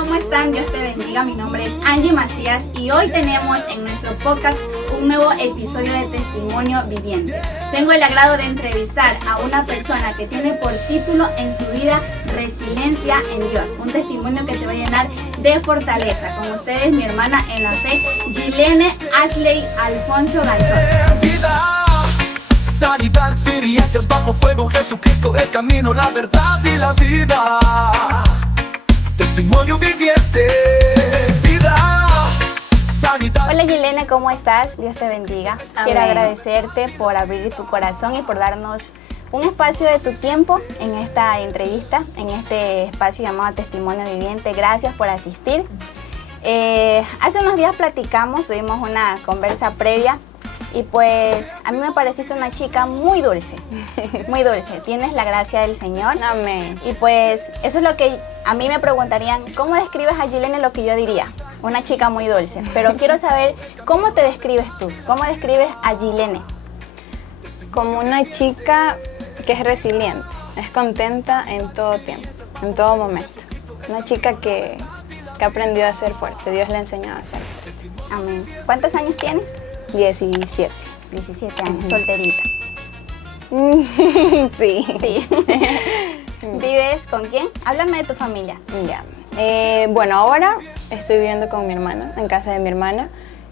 ¿cómo están? Dios te bendiga, mi nombre es Angie Macías y hoy tenemos en nuestro podcast un nuevo episodio de Testimonio Viviente. Tengo el agrado de entrevistar a una persona que tiene por título en su vida Resiliencia en Dios, un testimonio que te va a llenar de fortaleza. Con ustedes, mi hermana en la fe, Gilene Ashley Alfonso Ganchoso. Sanidad, experiencias bajo fuego, Jesucristo, el camino, la verdad y la vida. Testimonio viviente, vida, sanidad. Hola Gilene, ¿cómo estás? Dios te bendiga. Amén. Quiero agradecerte por abrir tu corazón y por darnos un espacio de tu tiempo en esta entrevista, en este espacio llamado Testimonio Viviente. Gracias por asistir. Hace unos días platicamos, tuvimos una conversa previa. Y pues a mí me pareciste una chica muy dulce, muy dulce. Tienes la gracia del Señor. Amén. Y pues eso es lo que a mí me preguntarían, ¿cómo describes a Gilene? Lo que yo diría, una chica muy dulce. Pero quiero saber, ¿cómo te describes tú? ¿Cómo describes a Gilene? Como una chica que es resiliente, es contenta en todo tiempo, en todo momento. Una chica que aprendió a ser fuerte, Dios le enseñó a ser fuerte. Amén. ¿Cuántos años tienes? 17. 17 años, solterita. Sí. Sí. ¿Vives con quién? Háblame de tu familia. Ya. Bueno, ahora estoy viviendo con mi hermana, en casa de mi hermana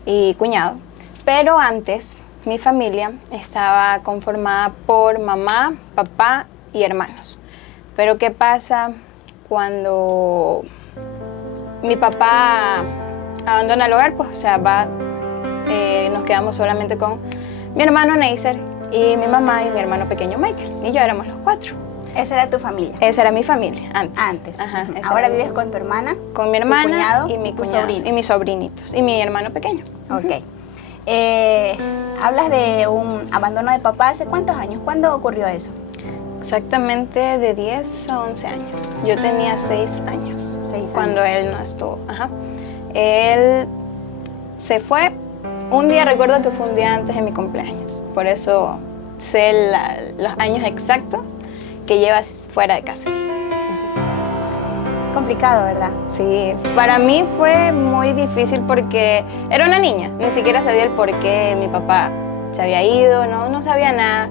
y cuñado. Pero antes, mi familia estaba conformada por mamá, papá y hermanos. Pero ¿qué pasa cuando mi papá abandona el hogar? Pues, o sea, nos quedamos solamente con mi hermano Neisser y mi mamá y mi hermano pequeño Michael. Y yo éramos los 4. ¿Esa era tu familia? Esa era mi familia antes. Antes. Ajá, esa Ahora era vives mi- con tu hermana, con mi hermana tu cuñado y mi tus cuñado, sobrinos. y mis sobrinitos y mi hermano pequeño. Ok. Hablas de un abandono de papá. ¿Hace cuántos años? ¿Cuándo ocurrió eso? Exactamente de 10 a 11 años. Yo tenía 6 años 6 cuando años. él no estuvo. Ajá. Él se fue. Un día, recuerdo que fue un día antes de mi cumpleaños. Por eso sé los años exactos que llevas fuera de casa. Complicado, ¿verdad? Sí, para mí fue muy difícil porque era una niña. Ni siquiera sabía el por qué mi papá se había ido, no sabía nada.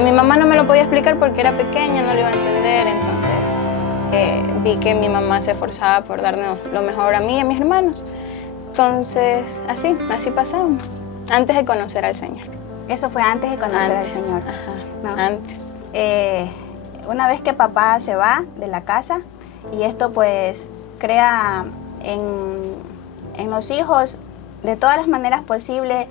Mi mamá no me lo podía explicar porque era pequeña, no lo iba a entender. Entonces vi que mi mamá se esforzaba por darnos lo mejor a mí y a mis hermanos. Entonces, así pasábamos, antes de conocer al Señor. Eso fue antes de conocer Antes, al Señor. Ajá, ¿No? antes. Una vez que papá se va de la casa, y esto pues crea en los hijos de todas las maneras posibles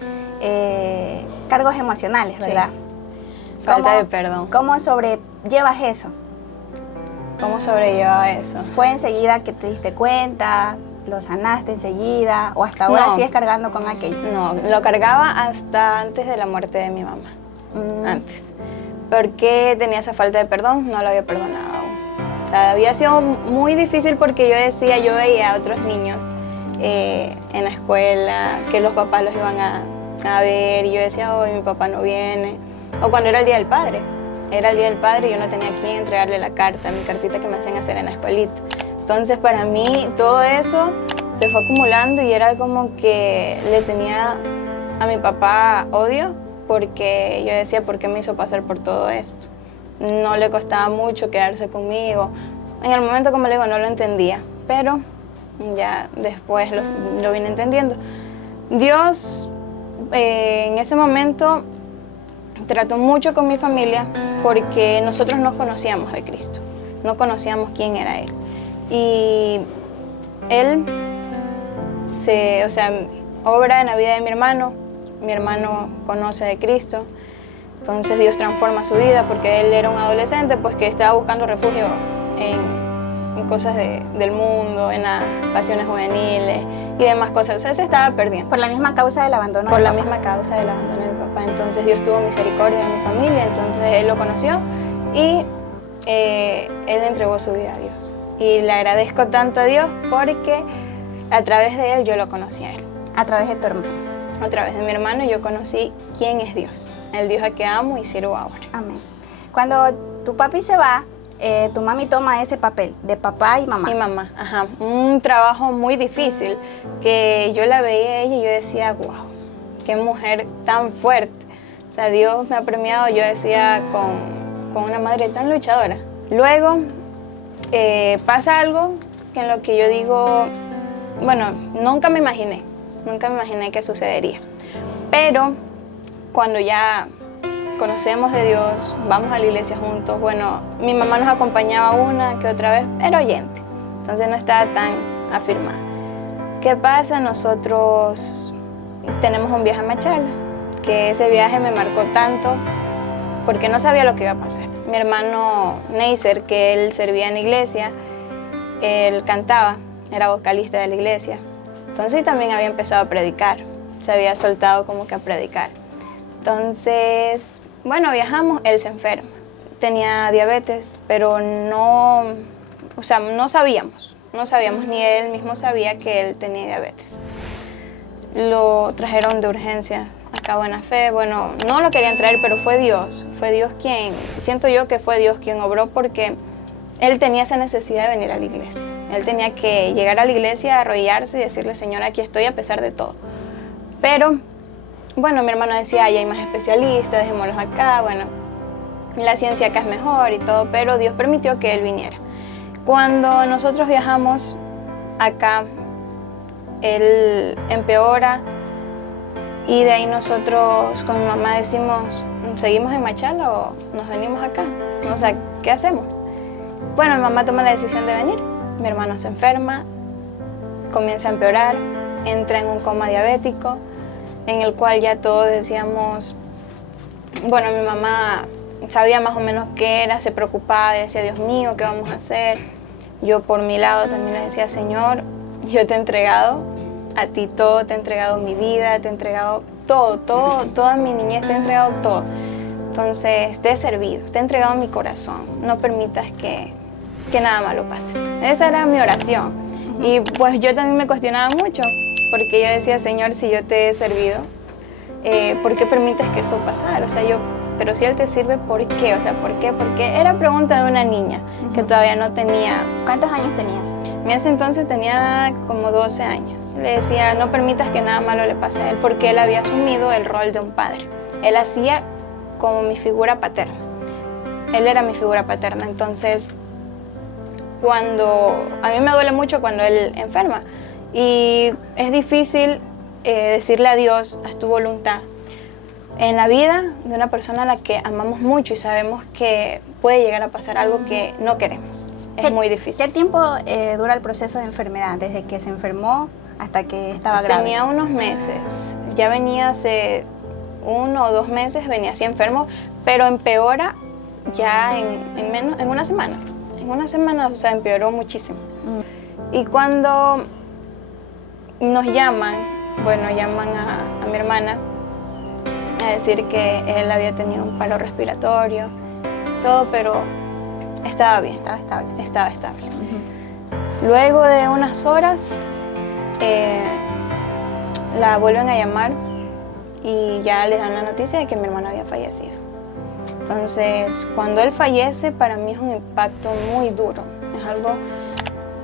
cargos emocionales, ¿verdad? Sí. Falta de perdón. ¿Cómo sobrellevas eso? ¿Cómo sobrellevaba eso? ¿Fue enseguida que te diste cuenta? ¿Lo sanaste enseguida? ¿O hasta ahora No. sigues cargando con aquello? No, lo cargaba hasta antes de la muerte de mi mamá. Antes. Porque tenía esa falta de perdón, no lo había perdonado aún. O sea, había sido muy difícil porque yo veía a otros niños en la escuela, que los papás los iban a ver, y yo decía, hoy mi papá no viene. O cuando era el Día del Padre. Era el Día del Padre y yo no tenía a quién entregarle la carta, mi cartita que me hacían hacer en la escuelita. Entonces, para mí, todo eso se fue acumulando y era como que le tenía a mi papá odio, porque yo decía, ¿por qué me hizo pasar por todo esto? No le costaba mucho quedarse conmigo. En el momento, como le digo, no lo entendía, pero ya después lo vine entendiendo. Dios en ese momento trató mucho con mi familia porque nosotros no conocíamos de Cristo, no conocíamos quién era Él. Y Él obra en la vida de mi hermano conoce de Cristo, entonces Dios transforma su vida porque él era un adolescente pues que estaba buscando refugio en cosas del mundo, en las pasiones juveniles y demás cosas, o sea, se estaba perdiendo. Por la misma causa del abandono Por de la papá. misma causa del abandono de mi papá, entonces Dios tuvo misericordia de mi familia, entonces él lo conoció y él entregó su vida a Dios. Y le agradezco tanto a Dios porque a través de él yo lo conocí a él. A través de tu hermano. A través de mi hermano yo conocí quién es Dios, el Dios a que amo y sirvo ahora. Amén. Cuando tu papi se va, tu mami toma ese papel de papá y mamá. Mi mamá, ajá. Un trabajo muy difícil que yo la veía a ella y yo decía, wow, qué mujer tan fuerte. O sea, Dios me ha premiado, yo decía, con una madre tan luchadora. Luego pasa algo que en lo que yo digo, bueno, nunca me imaginé que sucedería. Pero cuando ya conocemos de Dios, vamos a la iglesia juntos, bueno, mi mamá nos acompañaba una que otra vez, era oyente, entonces no estaba tan afirmada. ¿Qué pasa? Nosotros tenemos un viaje a Machala, que ese viaje me marcó tanto porque no sabía lo que iba a pasar. Mi hermano Neisser, que él servía en la iglesia, él cantaba, era vocalista de la iglesia, entonces también había empezado a predicar, se había soltado como que a predicar. Entonces, bueno, viajamos, él se enferma, tenía diabetes, pero no, o sea, no sabíamos, ni él mismo sabía que él tenía diabetes. Lo trajeron de urgencia acá a Buena Fe, bueno, no lo querían traer, pero fue Dios quien, siento yo que fue Dios quien obró porque él tenía esa necesidad de venir a la iglesia. Él tenía que llegar a la iglesia, arrodillarse y decirle, Señor, aquí estoy a pesar de todo. Pero, bueno, mi hermano decía, ay, hay más especialistas, dejémoslos acá, bueno, la ciencia acá es mejor y todo, pero Dios permitió que él viniera. Cuando nosotros viajamos acá, él empeora y de ahí nosotros con mi mamá decimos, ¿seguimos en Machala o nos venimos acá? O sea, ¿qué hacemos? Bueno, mi mamá toma la decisión de venir, mi hermano se enferma, comienza a empeorar, entra en un coma diabético, en el cual ya todos decíamos, bueno, mi mamá sabía más o menos qué era, se preocupaba y decía, Dios mío, ¿qué vamos a hacer? Yo por mi lado también le decía, Señor, yo te he entregado a ti todo, te he entregado mi vida, te he entregado todo, toda mi niñez, te he entregado todo. Entonces, te he servido, te he entregado mi corazón, no permitas que nada malo pase. Esa era mi oración. Y pues yo también me cuestionaba mucho, porque yo decía, Señor, si yo te he servido, ¿por qué permites que eso pasara? O sea, pero si Él te sirve, ¿por qué? O sea, ¿por qué? Porque era pregunta de una niña que todavía no tenía... ¿Cuántos años tenías? En ese entonces tenía como 12 años. Le decía, no permitas que nada malo le pase a él, porque él había asumido el rol de un padre. Él hacía como mi figura paterna. Él era mi figura paterna. Entonces, a mí me duele mucho cuando él enferma. Y es difícil decirle a Dios, haz tu voluntad. En la vida de una persona a la que amamos mucho y sabemos que puede llegar a pasar algo que no queremos. Es muy difícil. ¿Qué tiempo dura el proceso de enfermedad? Desde que se enfermó hasta que estaba grave. Tenía unos meses. Ya venía hace 1 o 2 meses, venía así enfermo, pero empeora ya en una semana. En una semana, o sea, empeoró muchísimo. Y cuando nos llaman, llaman a mi hermana a decir que él había tenido un paro respiratorio, todo, pero estaba bien. Estaba estable. Luego de unas horas, la vuelven a llamar y ya les dan la noticia de que mi hermano había fallecido. Entonces, cuando él fallece, para mí es un impacto muy duro. Es algo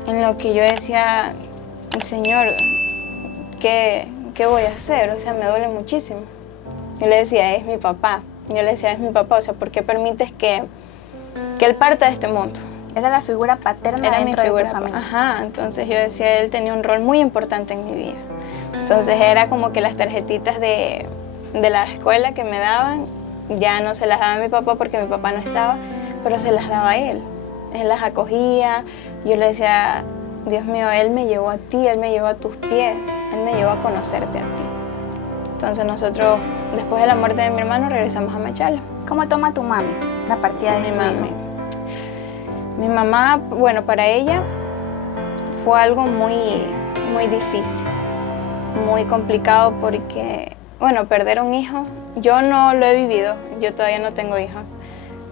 en lo que yo decía, Señor, ¿qué voy a hacer? O sea, me duele muchísimo. Yo le decía, es mi papá. Yo le decía, es mi papá. O sea, ¿por qué permites que él parta de este mundo? Era la figura paterna dentro de tu familia. Ajá, entonces yo decía, él tenía un rol muy importante en mi vida. Entonces era como que las tarjetitas de la escuela que me daban, ya no se las daba a mi papá porque mi papá no estaba, pero se las daba a él. Él las acogía, yo le decía, Dios mío, Él me llevó a ti, Él me llevó a tus pies, Él me llevó a conocerte a ti. Entonces nosotros, después de la muerte de mi hermano, regresamos a Machala. ¿Cómo toma tu mami la partida de su hijo? Mi mamá, bueno, para ella fue algo muy, muy difícil, muy complicado porque, bueno, perder un hijo, yo no lo he vivido, yo todavía no tengo hijos,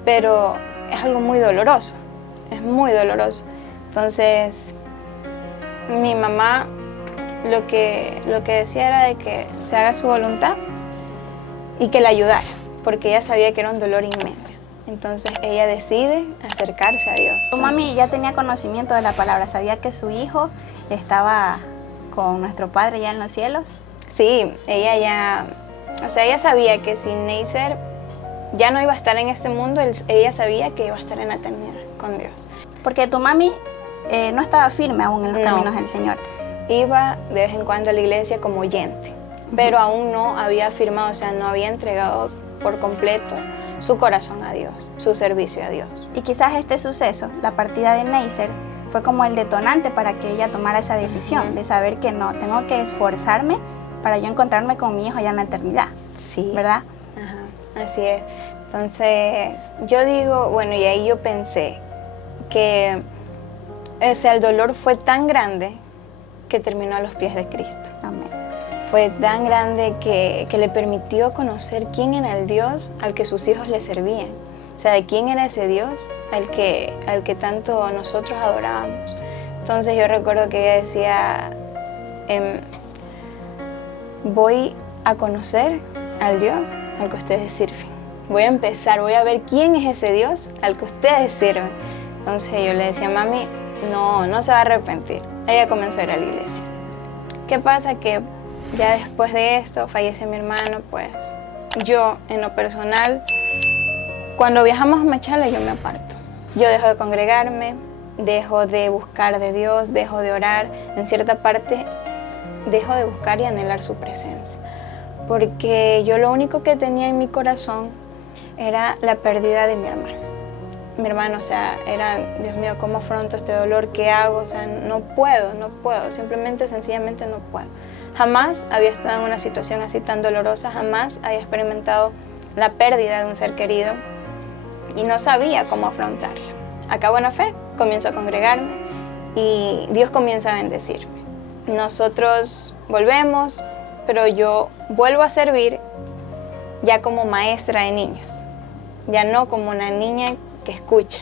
pero es algo muy doloroso, es muy doloroso. Entonces, mi mamá lo que decía era de que se haga su voluntad y que la ayudara, porque ella sabía que era un dolor inmenso. Entonces ella decide acercarse a Dios. Tu mami ya tenía conocimiento de la palabra, sabía que su hijo estaba con nuestro Padre ya en los cielos. Sí, ella ya, o sea, ella sabía que si Neisser ya no iba a estar en este mundo, ella sabía que iba a estar en la eternidad con Dios. Porque tu mami no estaba firme aún en los caminos del Señor. Iba de vez en cuando a la iglesia como oyente, pero aún no había firmado, o sea, no había entregado por completo su corazón a Dios, su servicio a Dios. Y quizás este suceso, la partida de Neisser, fue como el detonante para que ella tomara esa decisión de saber que no, tengo que esforzarme para yo encontrarme con mi hijo ya en la eternidad. Sí. ¿Verdad? Ajá, así es. Entonces, yo digo, bueno, y ahí yo pensé que, o sea, el dolor fue tan grande que terminó a los pies de Cristo. Amén. Fue tan grande que le permitió conocer quién era el Dios al que sus hijos le servían. O sea, de quién era ese Dios al que tanto nosotros adorábamos. Entonces yo recuerdo que ella decía, voy a conocer al Dios al que ustedes sirven. Voy a empezar, voy a ver quién es ese Dios al que ustedes sirven. Entonces yo le decía, mami, no se va a arrepentir. Ella comenzó a ir a la iglesia. ¿Qué pasa? Que ya después de esto fallece mi hermano, pues yo en lo personal, cuando viajamos a Machala yo me aparto. Yo dejo de congregarme, dejo de buscar de Dios, dejo de orar. En cierta parte dejo de buscar y anhelar su presencia. Porque yo lo único que tenía en mi corazón era la pérdida de mi hermano. Mi hermano, o sea, era, Dios mío, ¿cómo afronto este dolor? ¿Qué hago? O sea, no puedo, simplemente, sencillamente no puedo. Jamás había estado en una situación así tan dolorosa, jamás había experimentado la pérdida de un ser querido y no sabía cómo afrontarla. Acabo en la fe, comienzo a congregarme y Dios comienza a bendecirme. Nosotros volvemos, pero yo vuelvo a servir ya como maestra de niños, ya no como una niña que escucha,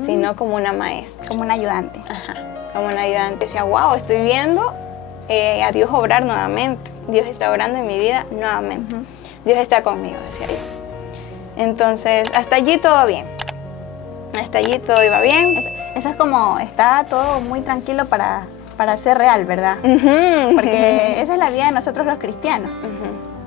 sino como una maestra. Como una ayudante. Ajá, como una ayudante. Decía, wow, estoy viendo a Dios obrar nuevamente. Dios está obrando en mi vida nuevamente. Dios está conmigo, decía yo. Entonces, hasta allí todo bien. Hasta allí todo iba bien. Eso es como, está todo muy tranquilo para ser real, ¿verdad? Porque esa es la vida de nosotros los cristianos.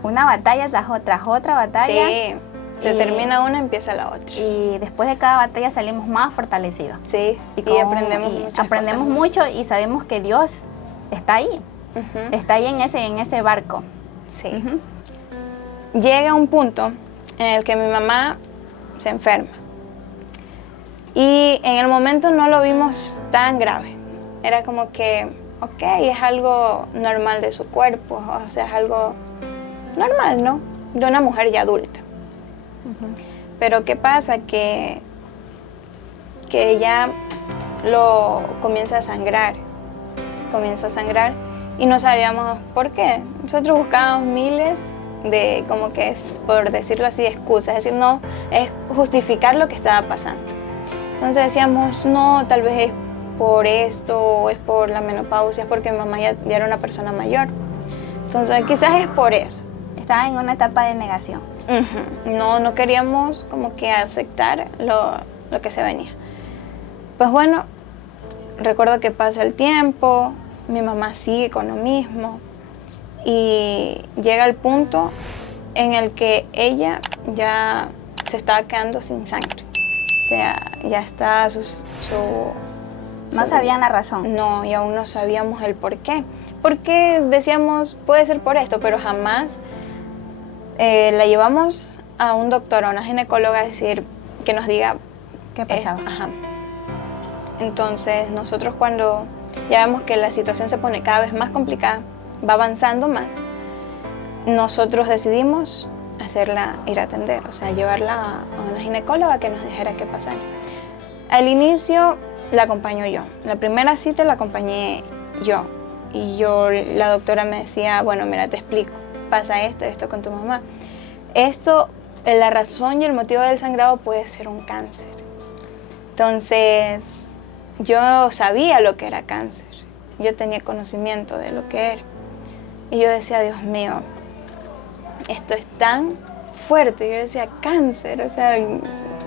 Una batalla tras otra batalla. Sí. Se termina una, empieza la otra. Y después de cada batalla salimos más fortalecidos. Sí, y aprendemos mucho y sabemos que Dios está ahí. Está ahí en ese barco. Sí. Llega un punto en el que mi mamá se enferma. Y en el momento no lo vimos tan grave. Era como que, ok, es algo normal de su cuerpo. O sea, es algo normal, ¿no? De una mujer ya adulta. Pero ¿qué pasa? Que ella lo comienza a sangrar y no sabíamos por qué. Nosotros buscábamos miles de, como que es, por decirlo así, excusas, es decir, no, es justificar lo que estaba pasando. Entonces decíamos, no, tal vez es por esto, o es por la menopausia, es porque mi mamá ya era una persona mayor. Entonces quizás es por eso. Estaba en una etapa de negación. No queríamos como que aceptar lo que se venía. Pues bueno, recuerdo que pasa el tiempo, mi mamá sigue con lo mismo y llega el punto en el que ella ya se estaba quedando sin sangre. O sea, ya está No sabían la razón. No, y aún no sabíamos el por qué. Porque decíamos, puede ser por esto, pero jamás la llevamos a un doctor, a una ginecóloga, a decir que nos diga qué pasaba. Entonces nosotros cuando ya vemos que la situación se pone cada vez más complicada, va avanzando más, nosotros decidimos hacerla ir a atender, o sea, llevarla a una ginecóloga que nos dijera qué pasaba. Al inicio la acompaño yo, la primera cita la acompañé yo y la doctora me decía, bueno, mira, te explico. Pasa esto con tu mamá. Esto, la razón y el motivo del sangrado puede ser un cáncer. Entonces, yo sabía lo que era cáncer. Yo tenía conocimiento de lo que era. Y yo decía, Dios mío, esto es tan fuerte. Yo decía, cáncer, o sea,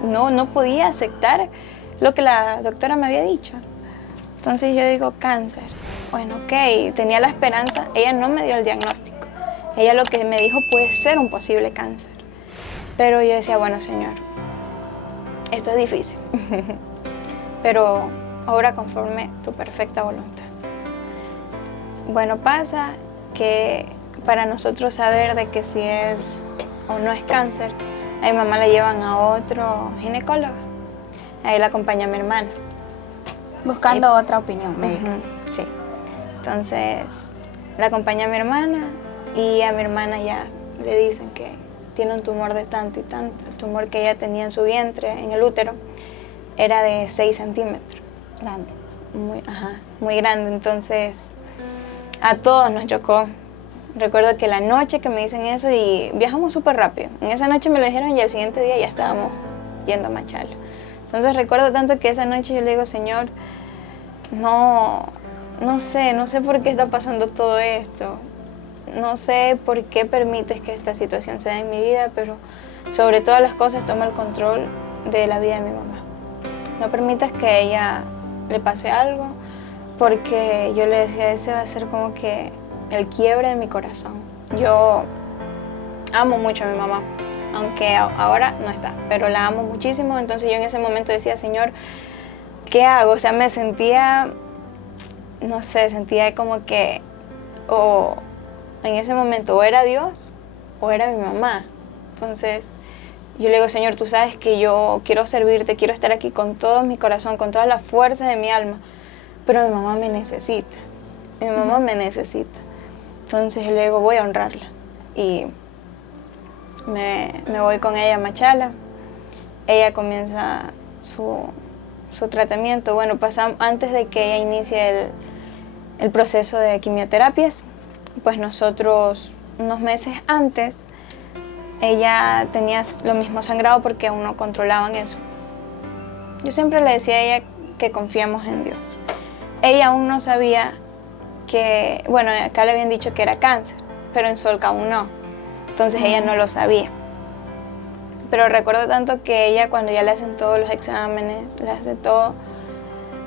no podía aceptar lo que la doctora me había dicho. Entonces yo digo, cáncer. Bueno, ok, tenía la esperanza. Ella no me dio el diagnóstico. Ella lo que me dijo puede ser un posible cáncer. Pero yo decía, bueno, Señor, esto es difícil. Pero obra conforme tu perfecta voluntad. Bueno, pasa que para nosotros saber de que si es o no es cáncer, a mi mamá la llevan a otro ginecólogo. Ahí la acompaña mi hermana. Buscando otra opinión médica. Sí. Entonces, la acompaña a mi hermana y a mi hermana ya le dicen que tiene un tumor de tanto y tanto. El tumor que ella tenía en su vientre, en el útero, era de 6 centímetros. Grande. Muy grande. Entonces, a todos nos chocó. Recuerdo que la noche que me dicen eso, y viajamos súper rápido. En esa noche me lo dijeron y al siguiente día ya estábamos yendo a Machala. Entonces recuerdo tanto que esa noche yo le digo, Señor, no sé por qué está pasando todo esto. No sé por qué permites que esta situación se dé en mi vida, pero sobre todas las cosas toma el control de la vida de mi mamá. No permitas que a ella le pase algo, porque yo le decía, ese va a ser como que el quiebre de mi corazón. Yo amo mucho a mi mamá, aunque ahora no está, pero la amo muchísimo. Entonces yo en ese momento decía, Señor, ¿qué hago? O sea, me sentía, no sé, sentía como que o en ese momento o era Dios o era mi mamá. Entonces yo le digo, Señor, tú sabes que yo quiero servirte, quiero estar aquí con todo mi corazón, con toda la fuerza de mi alma, pero mi mamá me necesita, mi mamá me necesita. Entonces yo le digo, voy a honrarla. Y me voy con ella a Machala. Ella comienza su tratamiento. Bueno, antes de que ella inicie el proceso de quimioterapias, pues nosotros unos meses antes, ella tenía lo mismo sangrado porque aún no controlaban eso. Yo siempre le decía a ella que confiamos en Dios. Ella aún no sabía que, bueno, acá le habían dicho que era cáncer, pero en Solca aún no. Entonces ella no lo sabía. Pero recuerdo tanto que ella, cuando ya le hacen todos los exámenes, le hace todo,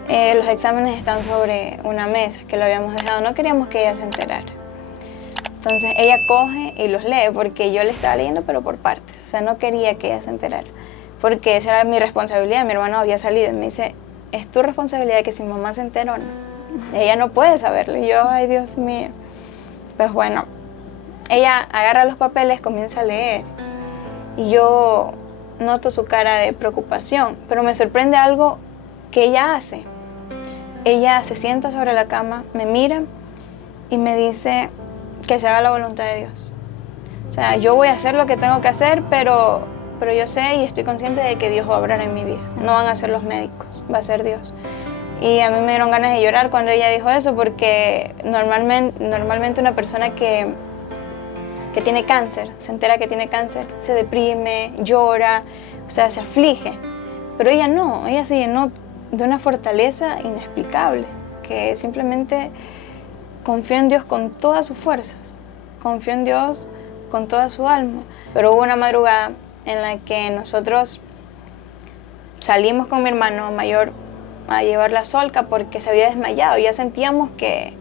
los exámenes están sobre una mesa que lo habíamos dejado. No queríamos que ella se enterara. Entonces ella coge y los lee, porque yo le estaba leyendo, pero por partes. O sea, no quería que ella se enterara, porque esa era mi responsabilidad. Mi hermano había salido y me dice, es tu responsabilidad que si mamá se enteró o no. Ella no puede saberlo. Y yo, ay, Dios mío. Pues bueno, ella agarra los papeles, comienza a leer. Y yo noto su cara de preocupación, pero me sorprende algo que ella hace. Ella se sienta sobre la cama, me mira y me dice que se haga la voluntad de Dios. O sea, yo voy a hacer lo que tengo que hacer, pero yo sé y estoy consciente de que Dios va a obrar en mi vida. No van a ser los médicos, va a ser Dios. Y a mí me dieron ganas de llorar cuando ella dijo eso, porque normalmente una persona que tiene cáncer, se entera que tiene cáncer, se deprime, llora, o sea, se aflige. Pero ella no, ella se llenó de una fortaleza inexplicable, que simplemente confió en Dios con todas sus fuerzas, confió en Dios con toda su alma. Pero hubo una madrugada en la que nosotros salimos con mi hermano mayor a llevarla a Solca porque se había desmayado. Ya sentíamos que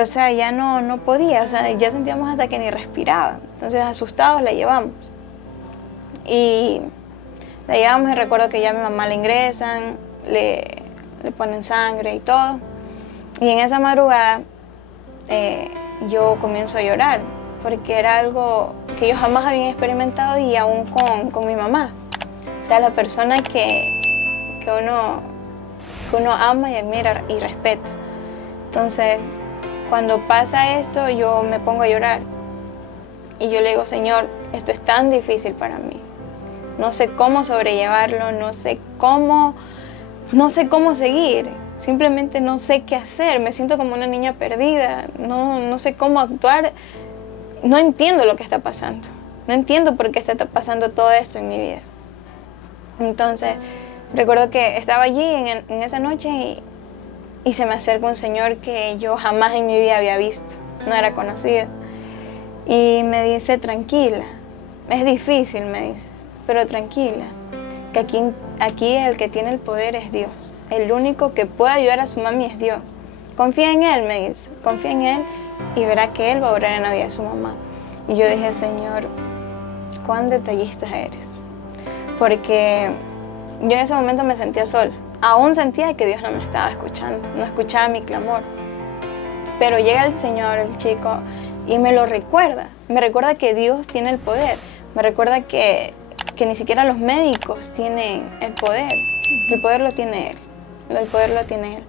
o sea, ya no podía, o sea, ya sentíamos hasta que ni respiraba. Entonces, asustados, la llevamos. Y la llevamos y recuerdo que ya a mi mamá la ingresan, le ponen sangre y todo. Y en esa madrugada yo comienzo a llorar, porque era algo que yo jamás había experimentado, y aún con mi mamá. O sea, la persona que uno ama y admira y respeta. Entonces, cuando pasa esto, yo me pongo a llorar. Y yo le digo, Señor, esto es tan difícil para mí. No sé cómo sobrellevarlo, no sé cómo seguir. Simplemente no sé qué hacer. Me siento como una niña perdida. No sé cómo actuar. No entiendo lo que está pasando. No entiendo por qué está pasando todo esto en mi vida. Entonces, recuerdo que estaba allí en esa noche y se me acerca un señor que yo jamás en mi vida había visto. No era conocido. Y me dice, tranquila. Es difícil, me dice, pero tranquila. que aquí el que tiene el poder es Dios. El único que puede ayudar a su mami es Dios. Confía en Él, me dice, confía en Él y verá que Él va a obrar en la vida de su mamá. Y yo dije, Señor, cuán detallista eres. Porque yo en ese momento me sentía sola. Aún sentía que Dios no me estaba escuchando, no escuchaba mi clamor. Pero llega el Señor, el chico, y me lo recuerda. Me recuerda que Dios tiene el poder. Me recuerda que ni siquiera los médicos tienen el poder. El poder lo tiene Él. El poder lo tiene Él.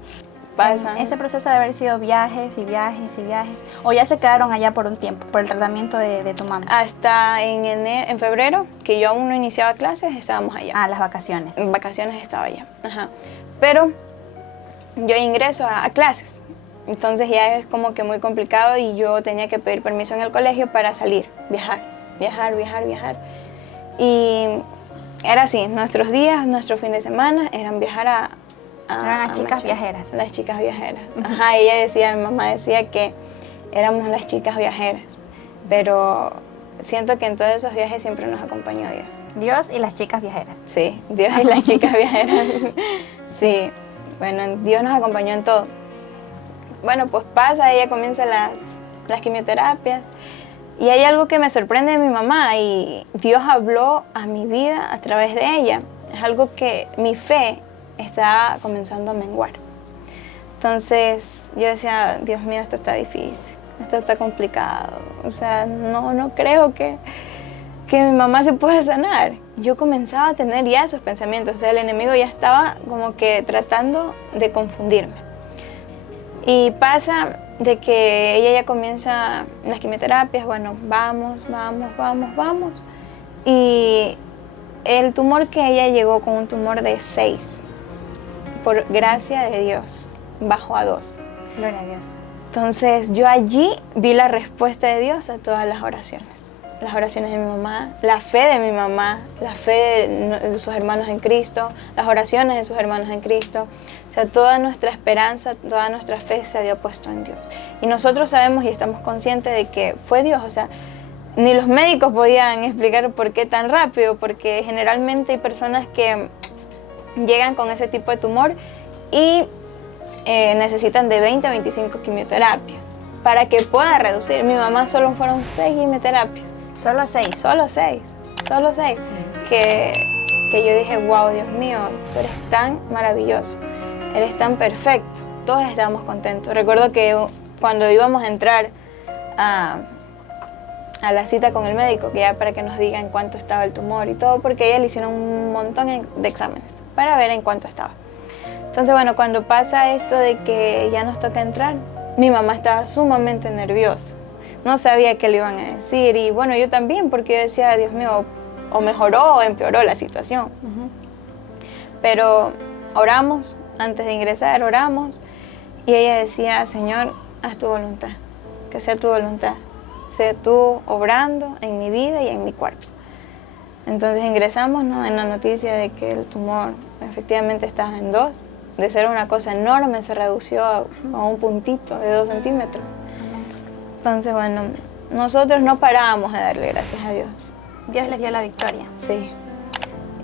Pasa. Ese proceso de haber sido viajes y viajes y viajes. ¿O ya se quedaron allá por un tiempo, por el tratamiento de tu mamá? Hasta en febrero, que yo aún no iniciaba clases, estábamos allá. Ah, las vacaciones. En vacaciones estaba allá. Ajá. Pero yo ingreso a clases. Entonces ya es como que muy complicado y yo tenía que pedir permiso en el colegio para salir, viajar. Y era así, nuestros días, nuestros fines de semana eran viajar a Eran las chicas viajeras. Las chicas viajeras. Ajá, ella decía, mi mamá decía que éramos las chicas viajeras, pero siento que en todos esos viajes siempre nos acompañó Dios. Dios y las chicas viajeras. Sí, Dios y las chicas viajeras. Sí, bueno, Dios nos acompañó en todo. Bueno, pues pasa, ella comienza las quimioterapias y hay algo que me sorprende de mi mamá y Dios habló a mi vida a través de ella. Es algo que mi fe está comenzando a menguar. Entonces yo decía, Dios mío, esto está difícil, esto está complicado. O sea, no creo que mi mamá se pueda sanar. Yo comenzaba a tener ya esos pensamientos. O sea, el enemigo ya estaba como que tratando de confundirme. Y pasa de que ella ya comienza las quimioterapias, bueno, vamos. Y el tumor que ella llegó con un tumor de 6, por gracia de Dios, bajó a 2. Gloria a Dios. Entonces yo allí vi la respuesta de Dios a todas las oraciones. Las oraciones de mi mamá, la fe de mi mamá, la fe de sus hermanos en Cristo, las oraciones de sus hermanos en Cristo. O sea, toda nuestra esperanza, toda nuestra fe se había puesto en Dios. Y nosotros sabemos y estamos conscientes de que fue Dios. O sea, ni los médicos podían explicar por qué tan rápido, porque generalmente hay personas que llegan con ese tipo de tumor y necesitan de 20 a 25 quimioterapias para que pueda reducir. Mi mamá solo fueron 6 quimioterapias. Solo 6. Solo 6. Que yo dije, wow, Dios mío, tú eres tan maravilloso, eres tan perfecto. Todos estábamos contentos. Recuerdo que cuando íbamos a entrar a la cita con el médico, que ya para que nos diga en cuánto estaba el tumor y todo, porque a ella le hicieron un montón de exámenes para ver en cuánto estaba. Entonces, bueno, cuando pasa esto de que ya nos toca entrar, mi mamá estaba sumamente nerviosa. No sabía qué le iban a decir y bueno, yo también, porque yo decía, Dios mío, o mejoró o empeoró la situación. Pero oramos, antes de ingresar, oramos y ella decía, Señor, haz tu voluntad, que sea tu voluntad, sea tú obrando en mi vida y en mi cuerpo. Entonces ingresamos, ¿no?, en la noticia de que el tumor efectivamente estaba en 2, de ser una cosa enorme se redució a un puntito de 2 centímetros. Entonces, bueno, nosotros no parábamos de darle gracias a Dios. Dios les dio la victoria. Sí,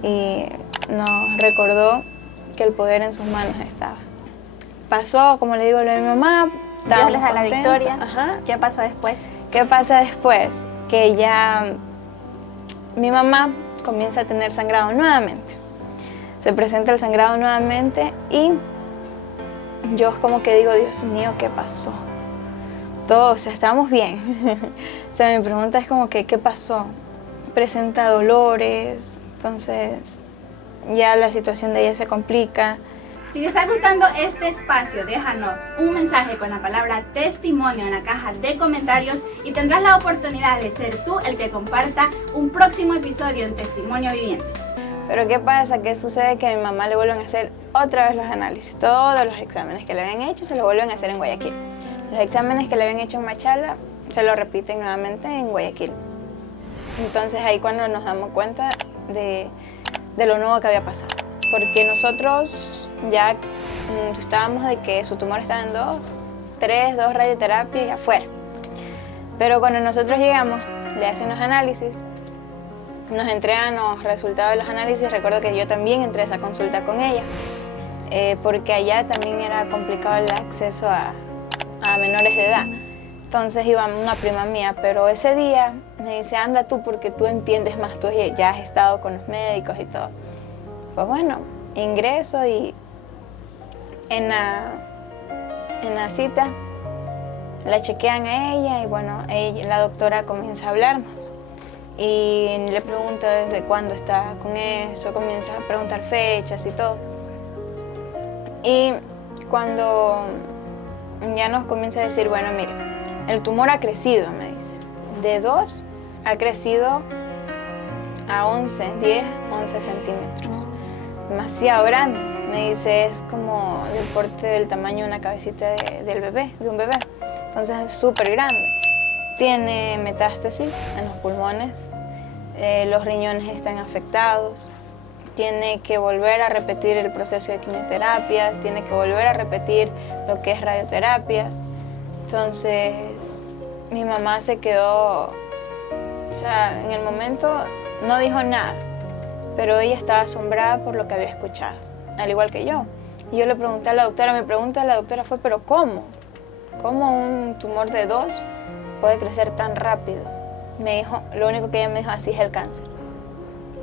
y nos recordó que el poder en sus manos estaba. Pasó, como le digo, lo de mi mamá. Dios les da la contentos. victoria. Ajá. ¿Qué pasó después? ¿Qué pasa después? Que ya mi mamá comienza a tener sangrado nuevamente. Se presenta el sangrado nuevamente y yo como que digo, Dios mío, ¿qué pasó? Todo, o sea, estábamos bien. O sea, mi pregunta es como que, ¿qué pasó? Presenta dolores, entonces ya la situación de ella se complica. Si te está gustando este espacio, déjanos un mensaje con la palabra testimonio en la caja de comentarios y tendrás la oportunidad de ser tú el que comparta un próximo episodio en Testimonio Viviente. Pero ¿qué pasa? ¿Qué sucede? Que a mi mamá le vuelven a hacer otra vez los análisis. Todos los exámenes que le habían hecho se los vuelven a hacer en Guayaquil. Los exámenes que le habían hecho en Machala se lo repiten nuevamente en Guayaquil. Entonces ahí cuando nos damos cuenta de lo nuevo que había pasado. Porque nosotros ya estábamos de que su tumor estaba en 2 radioterapias y afuera. Pero cuando nosotros llegamos, le hacen los análisis, nos entregan los resultados de los análisis. Recuerdo que yo también entré a esa consulta con ella, porque allá también era complicado el acceso a menores de edad. Entonces iba una prima mía, pero ese día me dice, anda tú porque tú entiendes más, tú ya has estado con los médicos y todo. Pues bueno, ingreso y en la cita la chequean a ella y bueno, la doctora comienza a hablarnos y le pregunta desde cuándo está con eso, comienza a preguntar fechas y todo. Y cuando ya nos comienza a decir, bueno, mire, el tumor ha crecido, me dice. De 2 ha crecido a 11 centímetros. Demasiado grande. Me dice, es como del porte del tamaño de una cabecita de un bebé. Entonces es súper grande. Tiene metástasis en los pulmones, los riñones están afectados. Tiene que volver a repetir el proceso de quimioterapias, tiene que volver a repetir lo que es radioterapias. Entonces, mi mamá se quedó, o sea, en el momento no dijo nada, pero ella estaba asombrada por lo que había escuchado, al igual que yo. Y yo le pregunté a la doctora, mi pregunta a la doctora fue, ¿pero cómo? ¿Cómo un tumor de 2 puede crecer tan rápido? Me dijo, lo único que ella me dijo, así es el cáncer.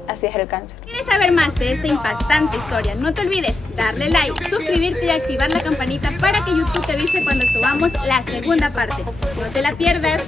Así es el cáncer. ¿Quieres saber más de esta impactante historia? No te olvides darle like, suscribirte y activar la campanita para que YouTube te avise cuando subamos la segunda parte. No te la pierdas.